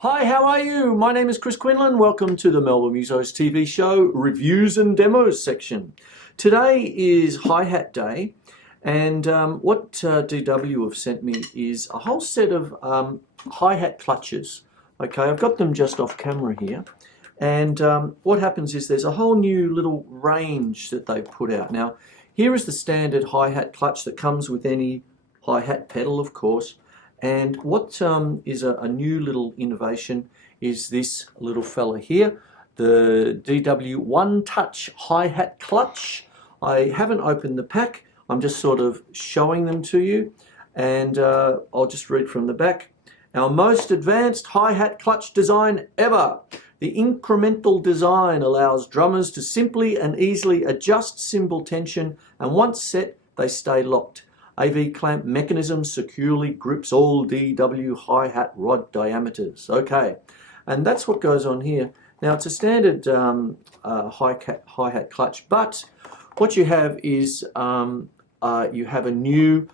Hi, how are you? My name is Chris Quinlan. Welcome to the Melbourne Musos TV show Reviews and Demos section. Today is Hi-Hat Day, and what DW have sent me is a whole set of hi-hat clutches. Okay, I've got them just off camera here, and what happens is there's a whole new little range that they've put out. Now, here is the standard hi-hat clutch that comes with any hi-hat pedal, of course. And what is a new little innovation is this little fella here, the DW One Touch Hi-Hat Clutch. I haven't opened the pack, I'm just sort of showing them to you, and I'll just read from the back. Our most advanced hi-hat clutch design ever. The incremental design allows drummers to simply and easily adjust cymbal tension, and once set, they stay locked. AV clamp mechanism securely grips all DW hi-hat rod diameters. Okay, and that's what goes on here. Now it's a standard hi-hat clutch, but what you have is you have a new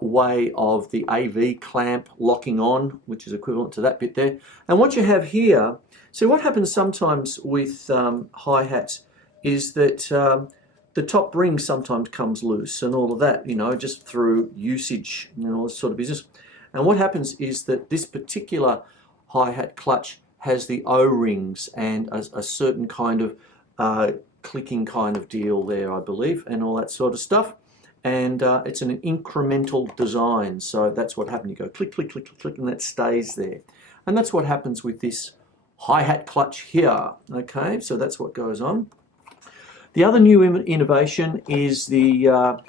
way of the AV clamp locking on, which is equivalent to that bit there. And what you have here, see what happens sometimes with hi-hats is that the top ring sometimes comes loose and all of that, you know, just through usage and all this sort of business. And what happens is that this particular hi-hat clutch has the O-rings and a certain kind of clicking kind of deal there, I believe, and all that sort of stuff. And it's an incremental design, so that's what happens. You go click, click, click, click, click, and that stays there. And that's what happens with this hi-hat clutch here. Okay, so that's what goes on. The other new innovation is well,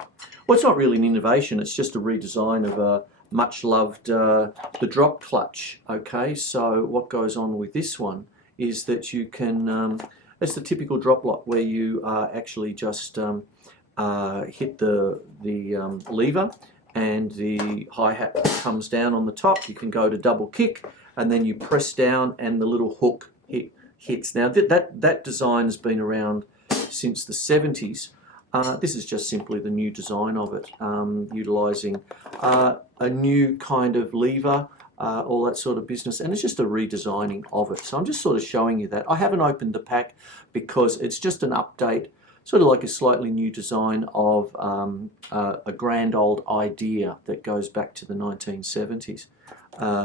it's not really an innovation, it's just a redesign of a much loved the drop clutch. Okay, so what goes on with this one is that you can, it's the typical drop lock where you actually just hit the lever and the hi-hat comes down on the top. You can go to double kick and then you press down and the little hook hits. Now that design has been around since the 70s. This is just simply the new design of it, utilising a new kind of lever, all that sort of business, and it's just a redesigning of it. So I'm just sort of showing you that. I haven't opened the pack because it's just an update, sort of like a slightly new design of a grand old idea that goes back to the 1970s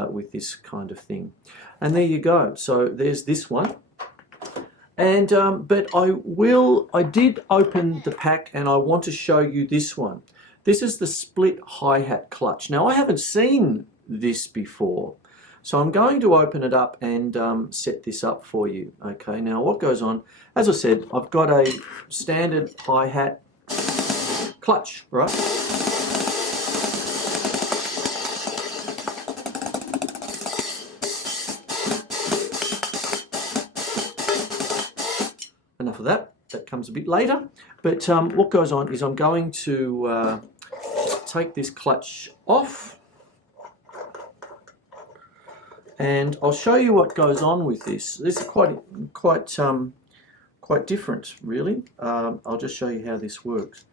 with this kind of thing. And there you go. So there's this one. And but I did open the pack and I want to show you this one. This is the split hi-hat clutch. Now I haven't seen this before, so I'm going to open it up and set this up for you. Okay, now what goes on, as I said, I've got a standard hi-hat clutch, right? Enough of that. That comes a bit later. But what goes on is I'm going to take this clutch off, and I'll show you what goes on with this. This is quite different, really. I'll just show you how this works.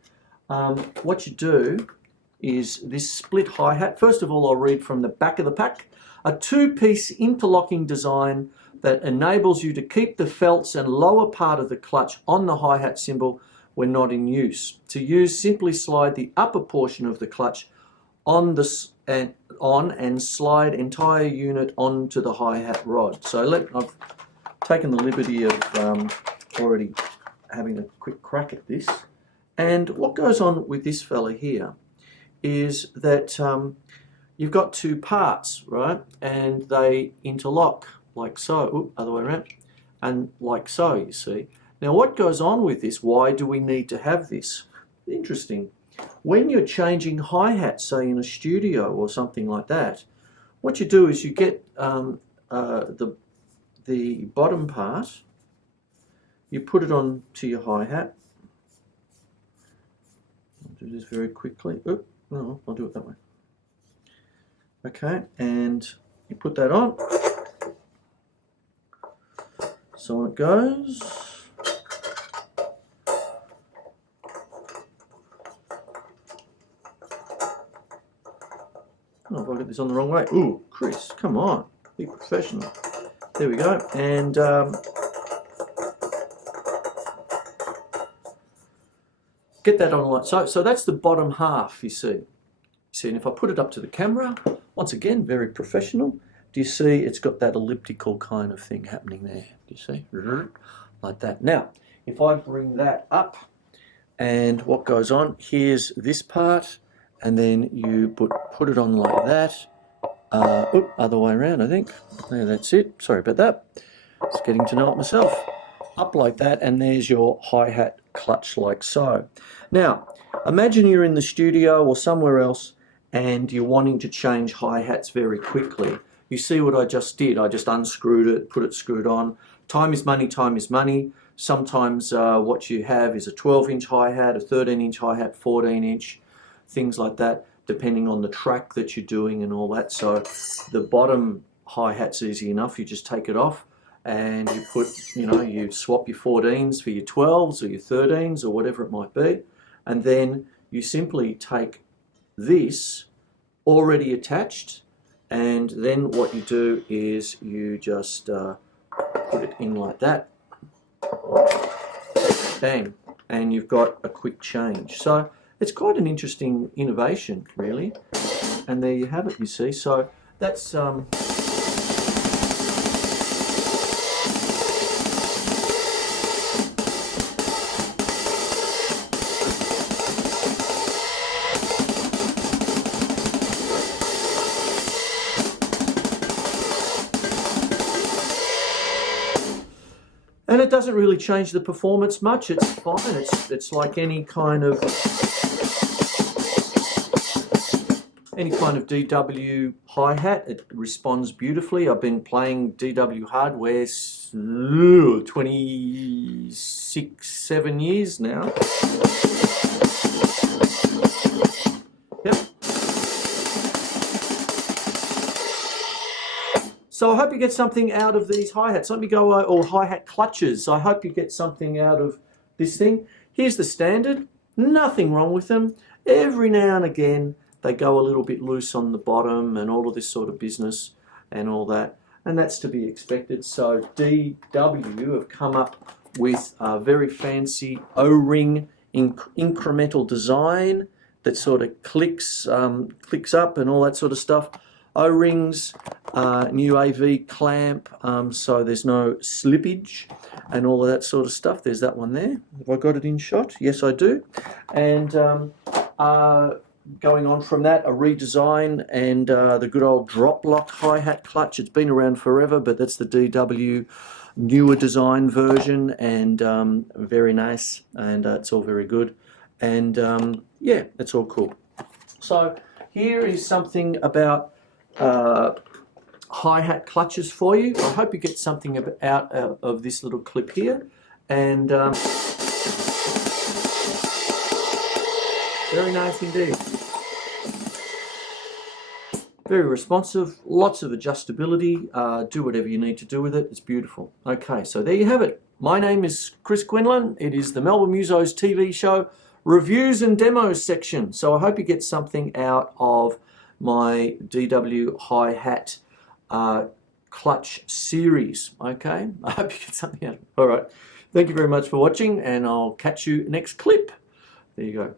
What you do is this split hi-hat. First of all, I'll read from the back of the pack. A two-piece interlocking design that enables you to keep the felts and lower part of the clutch on the hi-hat cymbal when not in use. To use, simply slide the upper portion of the clutch on and slide entire unit onto the hi-hat rod. So I've taken the liberty of already having a quick crack at this. And what goes on with this fella here is that you've got two parts, right? And they interlock like so, other way around, and like so, you see. Now what goes on with this, why do we need to have this? Interesting. When you're changing hi-hats, say in a studio or something like that, what you do is you get the bottom part, you put it on to your hi-hat. I'll do this very quickly. Oop, no, I'll do it that way. Okay, and you put that on. So on it goes. Oh, I've got this on the wrong way. Ooh, Chris, come on. Be professional. There we go. And get that on light. So that's the bottom half, you see. See, and if I put it up to the camera, once again, very professional. Do you see it's got that elliptical kind of thing happening there? Do you see? Like that. Now, if I bring that up, and what goes on, here's this part, and then you put it on like that. Other way around, I think. There, that's it. Sorry about that. Just getting to know it myself. Up like that, and there's your hi-hat clutch like so. Now, imagine you're in the studio or somewhere else, and you're wanting to change hi-hats very quickly. You see what I just did? I just unscrewed it, put it screwed on. Time is money, time is money. Sometimes what you have is a 12-inch hi-hat, a 13-inch hi-hat, 14-inch, things like that, depending on the track that you're doing and all that. So the bottom hi-hat's easy enough. You just take it off and you put, you swap your 14s for your 12s or your 13s or whatever it might be. And then you simply take this already attached, and then what you do is you just put it in like that. Bang, and you've got a quick change. So it's quite an interesting innovation, really. And there you have it, you see. So that's and it doesn't really change the performance much. It's fine. It's like any kind of DW hi-hat. It responds beautifully. I've been playing DW hardware 26-7 years now. Yep. So I hope you get something out of these hi-hats. Let me go, or hi-hat clutches. I hope you get something out of this thing. Here's the standard. Nothing wrong with them. Every now and again, they go a little bit loose on the bottom and all of this sort of business and all that. And that's to be expected. So DW have come up with a very fancy O-ring incremental design that sort of clicks up and all that sort of stuff. O-rings, new AV clamp, so there's no slippage and all of that sort of stuff. There's that one there. Have I got it in shot? Yes, I do. And going on from that, a redesign and the good old drop lock hi-hat clutch. It's been around forever, but that's the DW newer design version, and very nice, and it's all very good. And yeah, it's all cool. So here is something about hi-hat clutches for you. I hope you get something out of this little clip here, and very nice indeed. Very responsive, lots of adjustability. Do whatever you need to do with it. It's beautiful. Okay, so there you have it. My name is Chris Quinlan. It is the Melbourne Musos TV show reviews and demos section. So I hope you get something out of my DW hi-hat clutch series. Okay, I hope you get something out of it. All right, thank you very much for watching, and I'll catch you next clip. There you go.